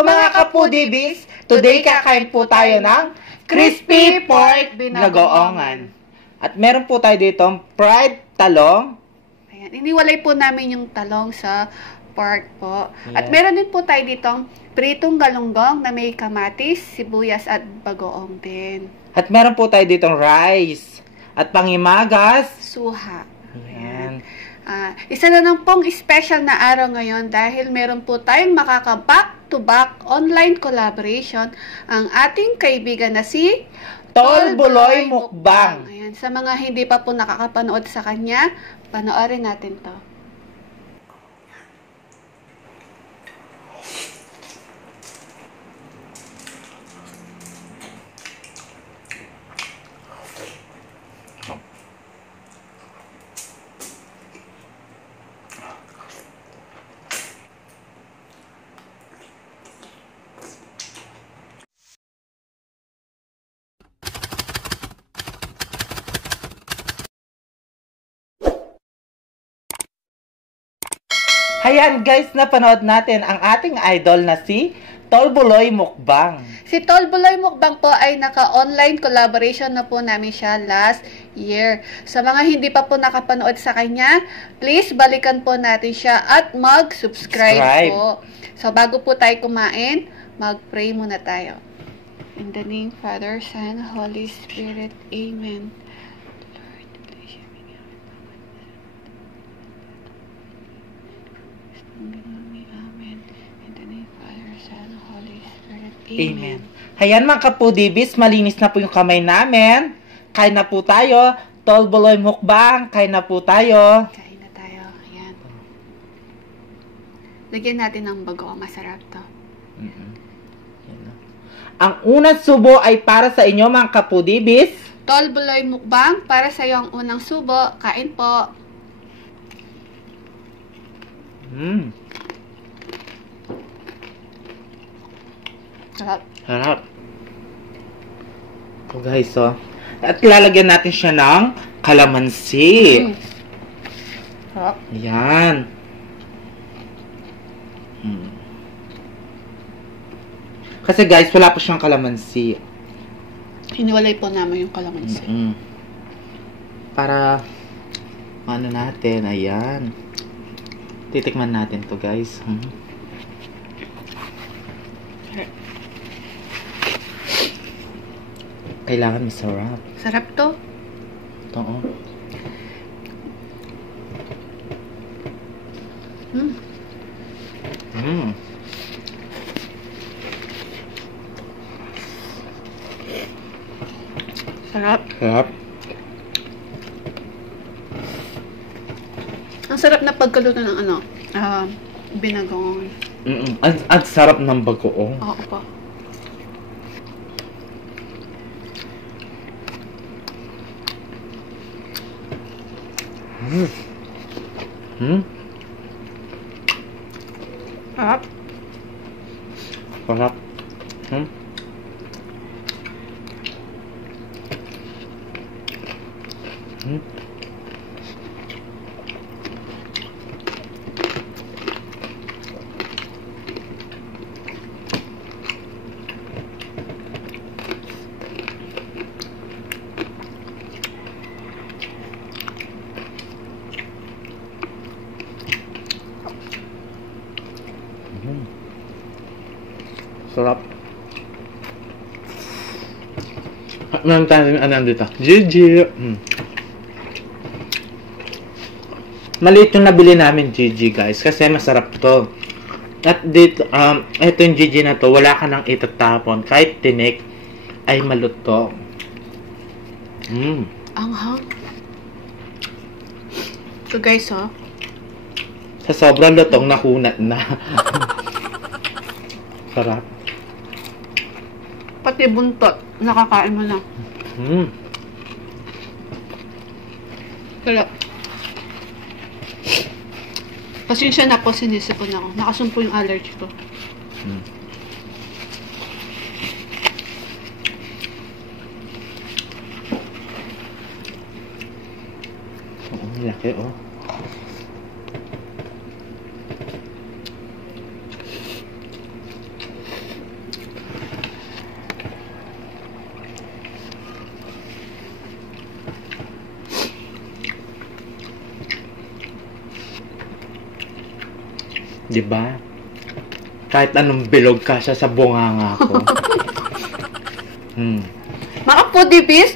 Hello mga kapudibis! Today kakain po tayo ng crispy pork binagoongan. At meron po tayo dito fried talong. Ayan, iniwalay po namin yung talong sa pork po. Yes. At meron din po tayo ditong pritong galunggong na may kamatis, sibuyas at bagoong din. At meron po tayo ditong rice. At pangimagas, Suha. ayan. Isa na lang pong special na araw ngayon dahil meron po tayong makaka-back-to-back online collaboration ang ating kaibigan na si Tol Buloy Mukbang. Ayan, sa mga hindi pa po nakakapanood sa kanya, panoorin natin to. Ayan guys, napanood natin ang ating idol na si Tol Buloy Mukbang. Si Tol Buloy Mukbang po ay naka-online collaboration na po namin siya last year. Sa mga hindi pa po nakapanood sa kanya, please balikan po natin siya at mag-subscribe po. So bago po tayo kumain, mag-pray muna tayo. In the name, Father, Son, Holy Spirit, Amen. Amen. Ayan mga kapudibis, malinis na po yung kamay namin. Kain na po tayo. Tol Buloy Mukbang, kain na po tayo. Kain na tayo. Ayan. Lagyan natin ng bagoong. Masarap to. Ang unang subo ay para sa inyo mga kapudibis. Tol Buloy Mukbang, para sa iyo ang unang subo. Kain po. Sarap. Harap. So guys, oh. At lalagyan natin siya ng kalamansi. Sarap. Ayan. Kasi guys, wala pa siyang kalamansi. Hiniwalay po namin yung kalamansi. Para, ano natin, ayan. Titikman natin to guys. Kailangan masarap. Sarap to. Ito, oh. Sarap. Sarap. Ang sarap na pagkaluto ng ano, binagong. Ang sarap ng bagoong. Oo po. Sarap. Sarap. Sarap. At meron tayo ano dito. GG. Maliit yung nabili namin GG guys. Kasi masarap to. At dito, ito yung GG na to. Wala ka nang itatapon. Kahit tinik ay maluto. Anghang. So guys, oh. Sa sobrang lutong nakunat na. Sarap. Pati buntot, nakakain mo na. Sarap. Pasensya na po, sinisipon ako. Nakasumpo yung allergy ko. Laki, oh. Di ba? Kahit anong bilog ka siya sa bunganga ko. Mga foodie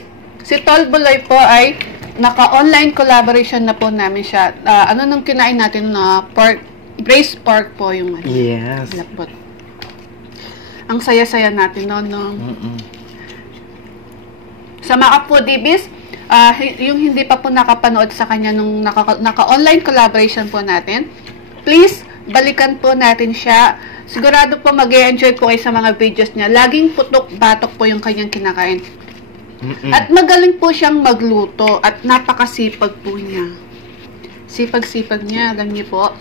si Tol Buloy po ay naka-online collaboration na po namin siya. Ano nung kinain natin na pork, braised pork po yung Yes. lapot. Ang saya-saya natin no. Sa mga foodie yung hindi pa po nakapanood sa kanya nung naka-online collaboration po natin, please, balikan po natin siya. Sigurado po mag-enjoy po kayo sa mga videos niya. Laging putok-batok po yung kanyang kinakain. At magaling po siyang magluto at napakasipag po niya. Sipag-sipag niya, alam niyo po.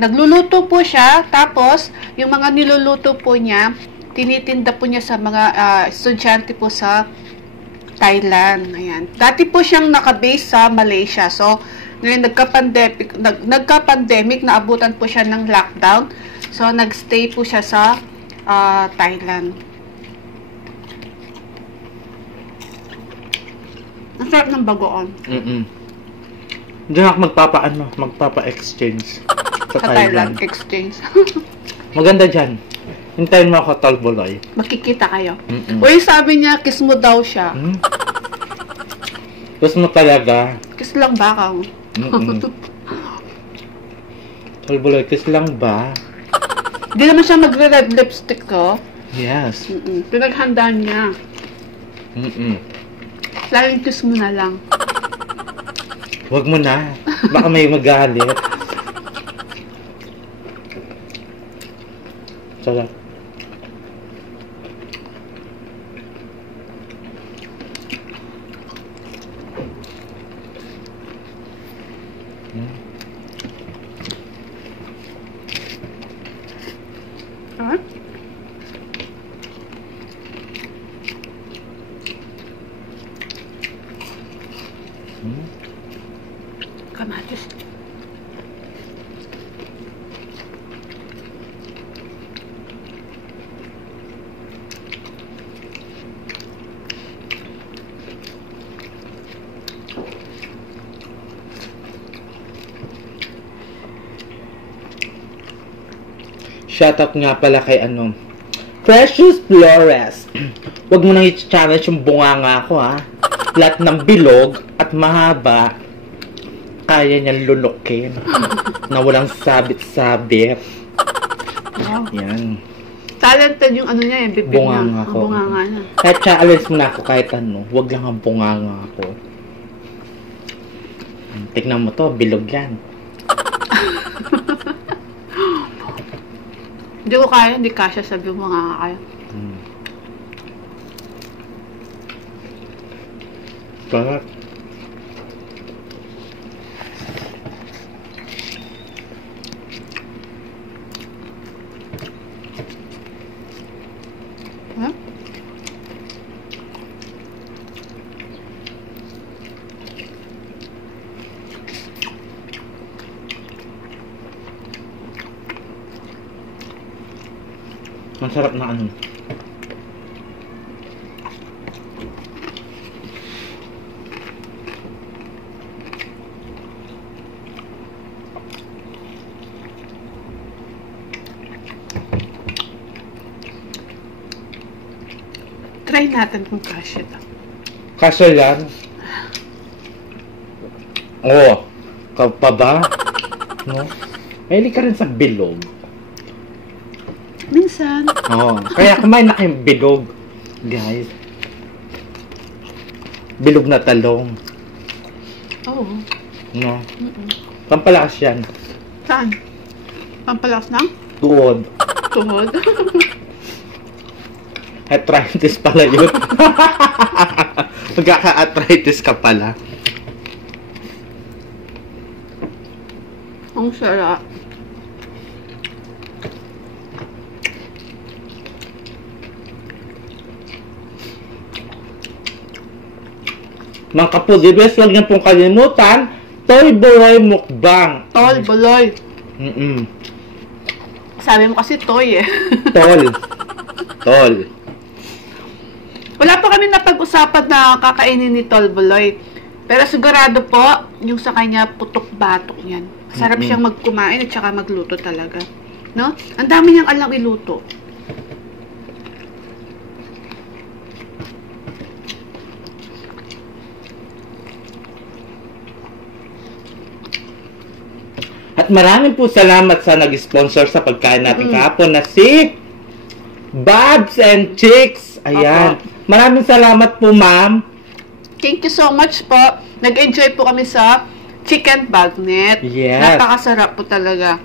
Nagluluto po siya, tapos yung mga niluluto po niya, tinitinda po niya sa mga estudyante po sa Thailand. Ayan. Dati po siyang nakabase sa Malaysia. So, ngayon nagka-pandemic, naabutan po siya ng lockdown. So, nagstay po siya sa Thailand. Ang sarap ng bagoong. Diyan ako magpapa-exchange sa Thailand. Exchange. Maganda dyan. Hintayin mo ako, Tol Buloy. Makikita kayo. Uy, sabi niya, kiss mo daw siya. Gusto mo talaga. Kiss lang ba ka? Tol Buloy, kiss lang ba? Hindi naman siya magre-red lipstick ko. Yes. Pinaghandaan niya. Laging kiss mo na lang. Huwag mo na. Baka may magalit. Sarap. Kamatis. Shoutout nga pala kay Precious Flores. Huwag mo nang i-challenge yung bunganga ko, ha. Lahat ng bilog at mahaba, kaya niyang lulukin. Na walang sabit-sabit. Wow. Yan. Talented yung niya, yung bibig niya. Bunganga ko. Ang bunganga niya. Kahit challenge mo na ako kahit huwag lang ang bunganga ko. Tignan mo to, bilog yan. Hindi ko kaya, hindi kasya sabi mo nga kaya. Sarap. Huh? Ang sarap na Try natin kung kasya ito. Kaso yan. Oo. Ikaw pa ba? No? Mahilig ka rin sa bilog. Minsan. Oo. Kaya kumain na kayong bilog. Guys. Bilog na talong. Oo. No? Pampalakas yan. Saan? Pampalakas ng? Tuhod. Tuhod. Arthritis pala yun. Magkaka-arthritis ka pala. Ang sarap. Mga kapudibes, huwag niyo pong kalimutan, Tol Buloy Mukbang. Tol Buloy. Sabi mo kasi toy eh. Tol. Tol. Wala pa kami napag-usapan na kakainin ni Tol Buloy. Pero sigurado po, yung sa kanya putok-batok yan. Sarap siyang magkumain at saka magluto talaga. No? Ang dami niyang alam iluto. At maraming po salamat sa nag-sponsor sa pagkain natin kahapon na si Babs and Chicks. Ayan. Maraming salamat po, ma'am. Thank you so much po. Nag-enjoy po kami sa chicken bagnet. Yes. Napakasarap po talaga.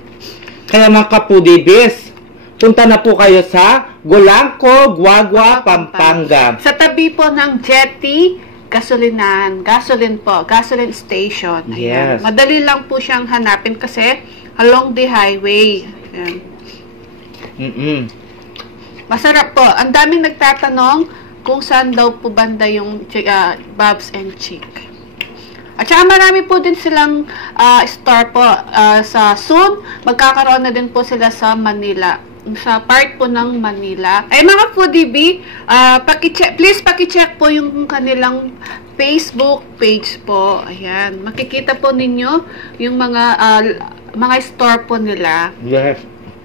Kaya mga kapudibis, punta na po kayo sa Golangco, Guagua, Pampanga. Sa tabi po ng Jetty gasolinahan. Gasoline station. Ayan. Yes. Madali lang po siyang hanapin kasi along the highway. Ayan. Masarap po. Ang daming nagtatanong kung saan daw po banda yung Babs and Chick. At saka marami po din silang store po. Sa soon, magkakaroon na din po sila sa Manila. Sa part po ng Manila. Ay mga foodie B, please paki-check po yung kanilang Facebook page po. Ayan. Makikita po ninyo yung mga store po nila. Yes.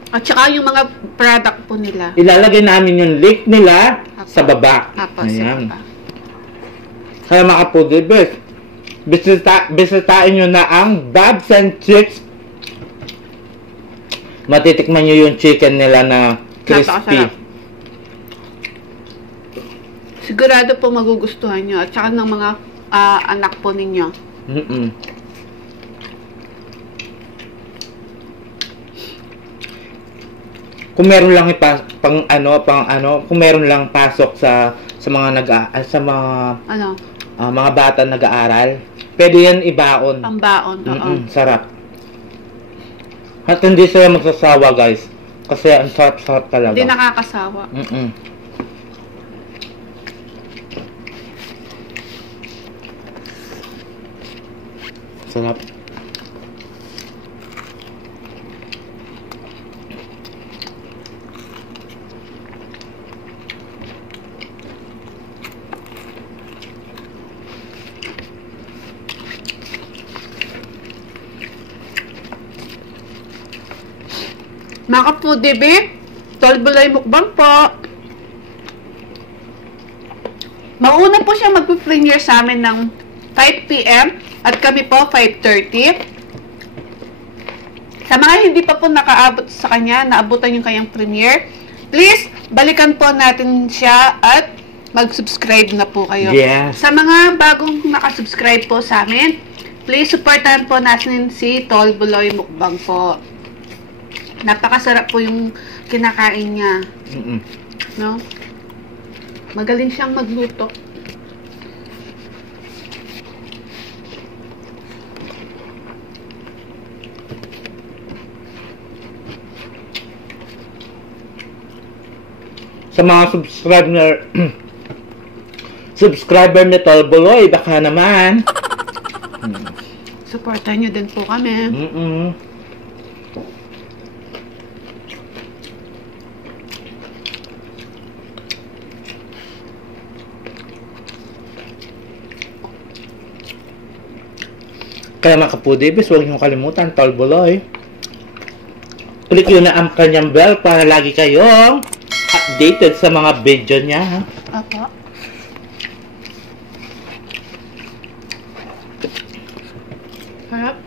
At saka yung mga product po nila. Ilalagay namin yung link nila sa baba. Ayan. Kaya mga kapudibis, bisitain nyo na ang Babs and Chicks. Matitikman nyo yung chicken nila na crispy. Sigurado po magugustuhan nyo. At saka ng mga anak po ninyo. Kung meron lang kung meron lang pasok sa mga mga bata nag-aaral, pwede yan ibaon. Pambaon, oo. Sarap. At hindi sila magsasawa, guys. Kasi ang sarap-sarap talaga. Hindi nakakasawa. Sarap. Mga foodie B, Tolbulay Mukbang po. Mauna po siya mag-premiere sa amin ng 5 p.m. at kami po 5:30. Sa mga hindi pa po nakaabot sa kanya, naabutan yung kanyang premiere, please, balikan po natin siya at mag-subscribe na po kayo. Yes. Sa mga bagong nakasubscribe po sa amin, please supportahan po natin si Tolbuloy Mukbang po. Napakasarap po yung kinakain niya. No? Magaling siyang magluto. Sa mga subscriber ni Tolbuloy, baka naman. Supportan niyo din po kami. Kaya mga kapudibis, huwag niyong kalimutan, Tolbuloy. Click nyo na ang kanyang bell para lagi kayong updated sa mga video niya. Apo. Harap.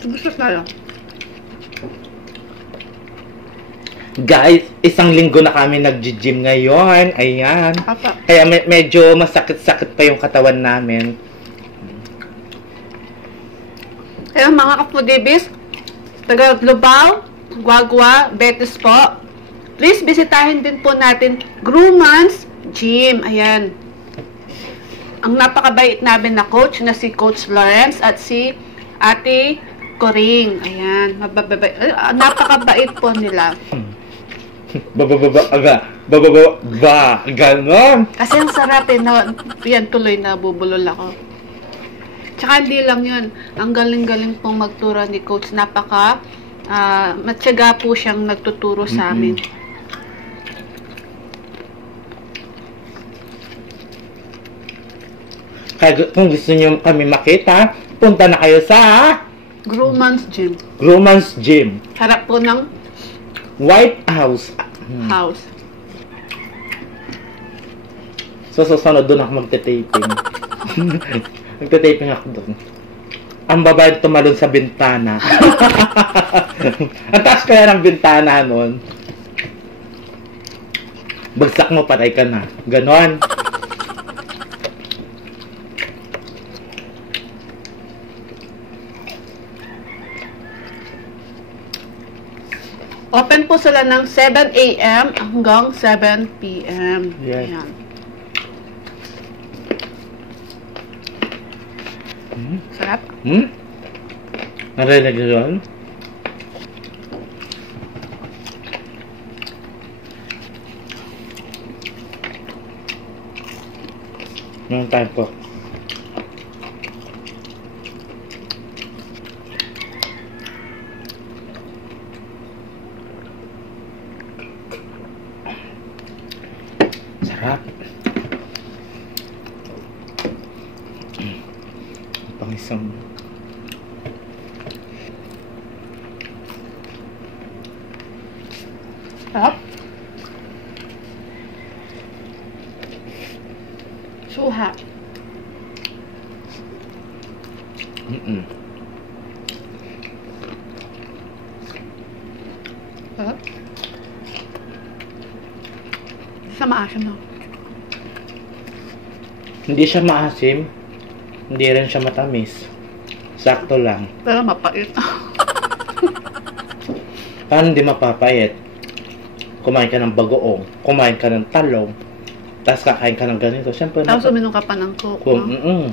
Gusto tayo. Guys, isang linggo na kami nag-gym ngayon. Ayan. Apa. Kaya medyo masakit-sakit pa yung katawan namin. Kaya mga kapudibis, taga Lubao, Guagua, Betis po, please bisitahin din po natin Grumman's Gym. Ayan. Ang napakabait namin na coach na si Coach Lawrence at si Ate Coring. Ayan. Napakabait po nila. Ganon. Kasi ang sarap eh. Yan tuloy na bubulol ako. Tsaka hindi lang yun. Ang galing-galing pong magturo ni Coach. Matyaga po siyang nagtuturo sa amin. Kaya kung gusto niyo kami makita, punta na kayo sa Grumman's Gym. Grumman's Gym. Harap po ng White House. house. So, susunod doon ako magte-taping. Magte-taping ako doon. Ang babae tumalon sa bintana. Ang taas kaya ng bintana noon. Bagsak mo, patay ka na. Ganon. Open po sila ng 7 a.m. hanggang 7 p.m. Yes. Ayan. Sarap. Narinig yun? Ngayon tayo po. Sarap. Pang isang Sarap. Suha. Sarap. Sa maasim na. Hindi siya maasim, hindi rin siya matamis. Sakto lang. Pero mapait. Paano hindi mapapayat? Kumain ka ng bagoong, kumain ka ng talong, tapos kakain ka ng ganito. Siyempre, Tapos uminom ka pa ng coke. No?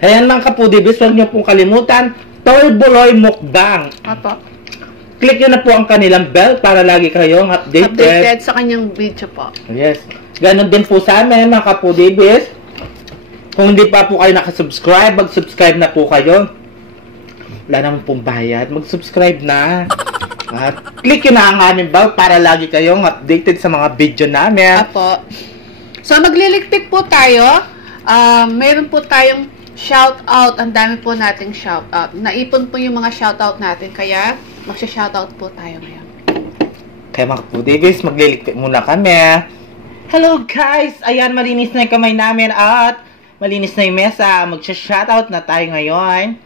Ayan mga kapudibis, huwag niyo pong kalimutan, Tolbuloy Mukbang. Apo. Click nyo na po ang kanilang bell para lagi kayong updated Sa kanyang video po. Yes. Ganon din po sa amin mga kapudibis. Kung hindi pa po kayo nakasubscribe, mag-subscribe na po kayo. Wala naman pong bayad. Mag-subscribe na. At click nyo na ang aming bell para lagi kayong updated sa mga video namin. Apo. So, magliligpit po tayo. Meron po tayong shoutout. Ang dami po nating shoutout. Naipon po yung mga shoutout natin. Kaya, magsha-shoutout po tayo ngayon. Kaya mga kapudibis, magliligpit muna kami. Hello guys! Ayan, malinis na yung kamay namin at malinis na yung mesa. Magsha-shoutout na tayo ngayon.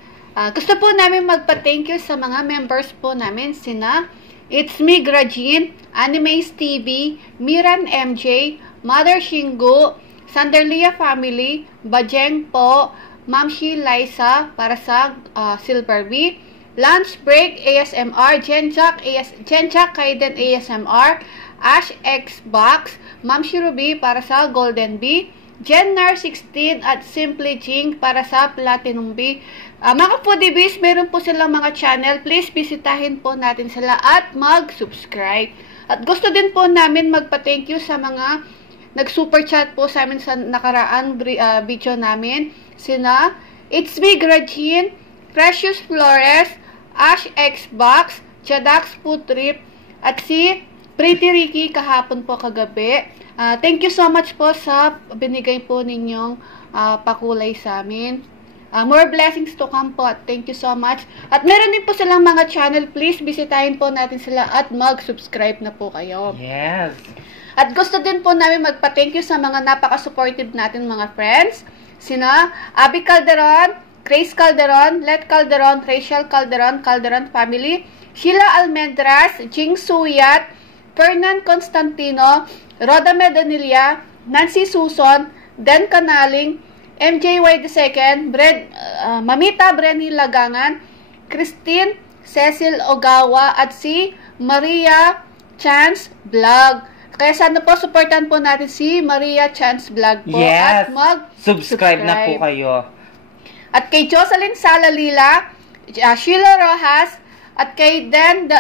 Gusto po namin magpa-thank you sa mga members po namin. Sina It's Me Grajin, Animaze TV, Miran MJ, Mother Shingo, Sanderlia Family, Bajeng po, Mamshi Liza para sa Silver B, Lunch Break ASMR, Jenjack Kaiden ASMR, Ash Xbox, Mamshi Ruby para sa Golden B, Jennar16 at Simply Jing para sa Platinum B. Mga foodies, meron po silang mga channel. Please bisitahin po natin sila at mag-subscribe. At gusto din po namin magpa-thank you sa mga nag-super chat po sa amin sa nakaraang video namin. Sina It's Me Grajin, Precious Flores, Ash Xbox, Chadax Putrip, at si Pretty Ricky kahapon po kagabi. Thank you so much po sa binigay po ninyong pakulay sa amin. More blessings to come po. Thank you so much. At meron din po silang mga channel. Please bisitahin po natin sila at mag-subscribe na po kayo. Yes. At gusto din po namin magpa-thank you sa mga napaka-supportive natin mga friends. Sina Abby Calderon, Grace Calderon, Let Calderon, Rachel Calderon, Calderon Family, Sheila Almendras, Jing Suyat, Fernan Constantino, Roda Medanilia, Nancy Suson, Den Canaling, MJY II, Mamita Brenny Lagangan, Christine Cecil Ogawa, at si Maria Chance Vlog. Kaya sana po, supportan po natin si Maria Chance Vlog po. Yes. At mag-subscribe Na po kayo. At kay Jocelyn Salalila, Sheila Rojas, at kay Del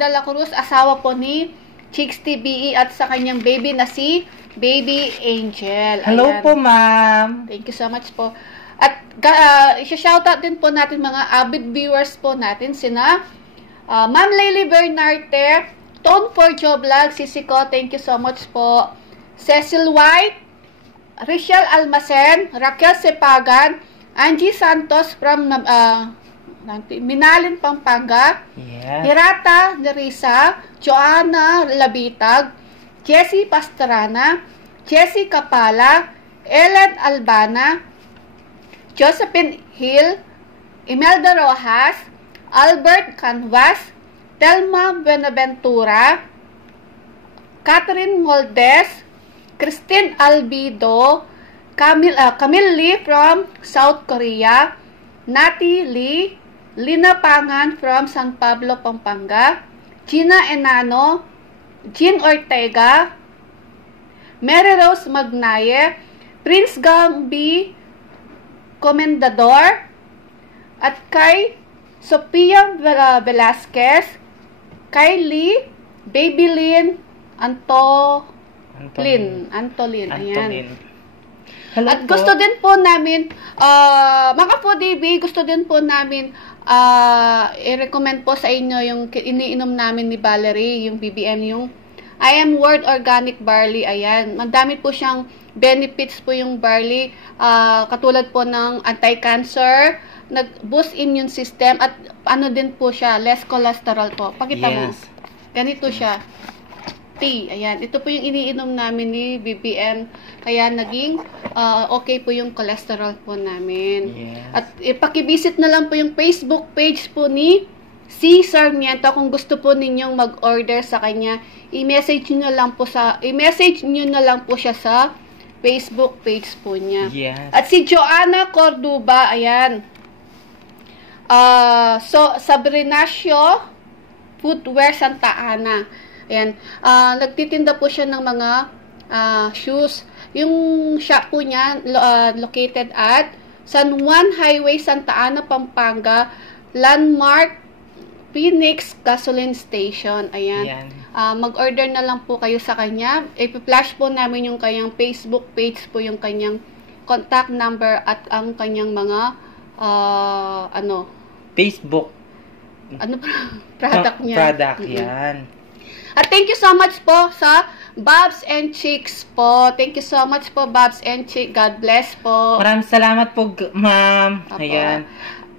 de la Cruz, asawa po ni Chicks TBE at sa kanyang baby na si Baby Angel. Hello Ayan. po, ma'am. Thank you so much po. At isa-shoutout din po natin mga avid viewers po natin, sina Ma'am Lily Bernarte, Tone for Joe Vlog, Sisiko, thank you so much po. Cecil White, Richelle Almacen, Raquel Sepagan, Angie Santos from Minalin, Pampanga, Hirata Nerissa, Joanna Labitag, Jessie Pastrana, Jessie Kapala, Ellen Albana, Josephine Hill, Imelda Rojas, Albert Canvas, Telma Buenaventura, Catherine Moldes, Christine Albido, Camille Lee from South Korea, Nati Lee, Lina Pangan from San Pablo, Pampanga, Gina Enano, Jean Ortega, Mary Rose Magnaye, Prince Gambi Comendador, at kay Sophia Velasquez, Kylie, Babylyn, Antolin. Ayan. Hello At po. gusto din po namin, mga po-DB, gusto din po namin i-recommend po sa inyo yung iniinom namin ni Valerie, yung BBM, yung I Am World Organic Barley. Ayan, madami po siyang benefits po yung barley, katulad po ng anti-cancer, nag-boost immune system, at ano din po siya, less cholesterol po. Pakita mo. Ganito siya. Tea. Ayan. Ito po yung iniinom namin ni BBM. Kaya naging okay po yung cholesterol po namin. At ipakivisit na lang po yung Facebook page po ni C. Sarmiento. Kung gusto po ninyong mag-order sa kanya, i-message nyo na lang po siya sa Facebook page po niya. At si Joanna Corduba, ayan. Sabrinacio Footwear Santa Ana. Ayan, nagtitinda po siya ng mga shoes. Yung shop po niya, located at San Juan Highway, Santa Ana, Pampanga, Landmark, Phoenix Gasoline Station. Ayan. Mag-order na lang po kayo sa kanya. I-flash po namin yung kanyang Facebook page po, yung kanyang contact number at ang kanyang mga Facebook. Product niya. Yan. At thank you so much po sa Bobs and Chicks po. Thank you so much po, Bobs and Chicks. God bless po. Maraming salamat po, ma'am. Ayan.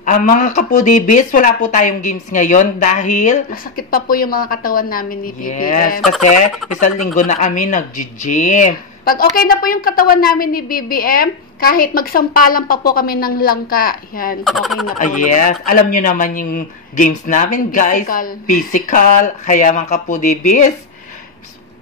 Mga kapudibis, wala po tayong games ngayon dahil masakit pa po yung mga katawan namin ni BBM. Yes, kasi isang linggo na kami nag-gym. Pag okay na po yung katawan namin ni BBM, kahit magsampalan pa po kami ng langka, yan, okay na po. Yes, alam nyo naman yung games namin, guys. Physical. Kaya mga kapudibis,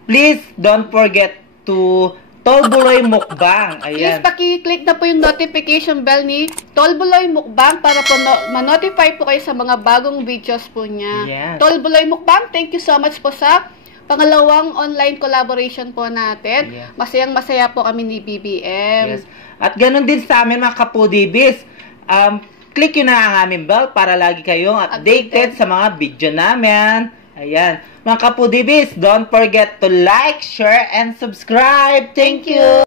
please don't forget to Tolbuloy Mukbang. Ayan. Please paki-click na po yung notification bell ni Tolbuloy Mukbang para po ma-notify po kayo sa mga bagong videos po niya. Yes. Tolbuloy Mukbang, thank you so much po sa pangalawang online collaboration po natin. Yes. Masayang-masaya po kami ni BBM. Yes. At ganun din sa amin mga kapudibis. Click yun na ang aming bell para lagi kayong updated sa mga video namin. Ayan. Mga kapudibis, don't forget to like, share, and subscribe. Thank you!